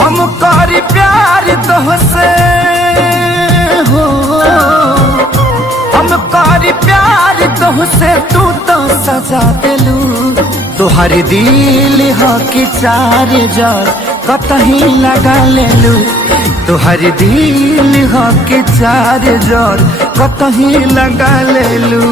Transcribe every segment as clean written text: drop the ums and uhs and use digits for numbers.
हम करी प्यार तोहसे हो, हम करी प्यार तोहसे, तू तो सजा दिलू। तुहर दिल हो कि चार जार कतही लगा लेलू। तुहर दिल हो कि चार जार कतही लगा लेलू।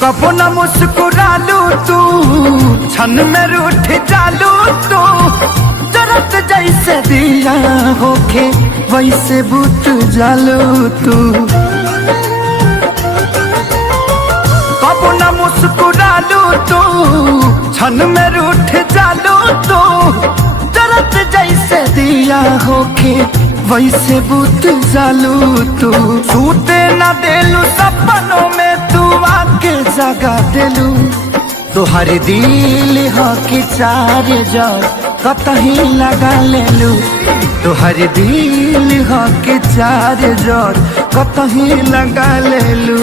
कबो न मुस्कुरालू तू, क्षण में रूठ जालू तू। जरत जैसे दिया होके वैसे बुत जालू तू। कबो न मुस्कुरालू तू, क्षण में रूठ जालू तू। जरत जैसे दिया होके वैसे बुत जालू तू। सूते न देलू सपनों में, तू आके जगा दिलू। तुहर दिल हो कि चार जार कतही लगा लेलू। तुहर दिल हो कि चार जार कतही लगा लेलू।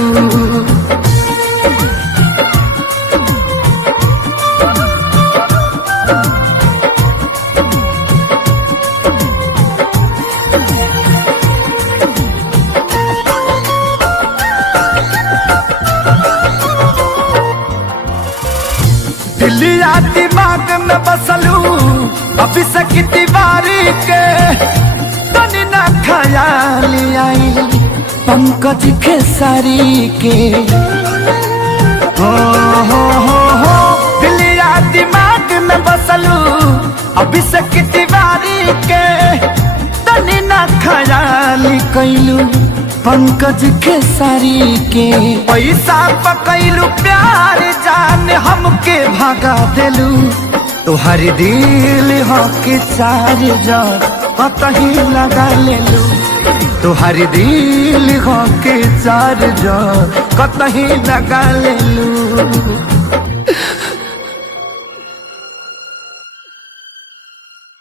दिलिया दिमाग में बसलू अभी से तिवारी के। तनी ना ख्याल आई पंकज खेसारी के। हो दिलिया दिमाग में बसलू अभी से तिवारी के। तनी ना ख्याल कैलू पंकज खेसारी के। पैसा पकैलू प्यार जान हमके भगा दिलू। तुहर दिल हो कि चार जार कतही लगा लेलू। तुहर दिल हो कि चार जार कतही लगा लेलू।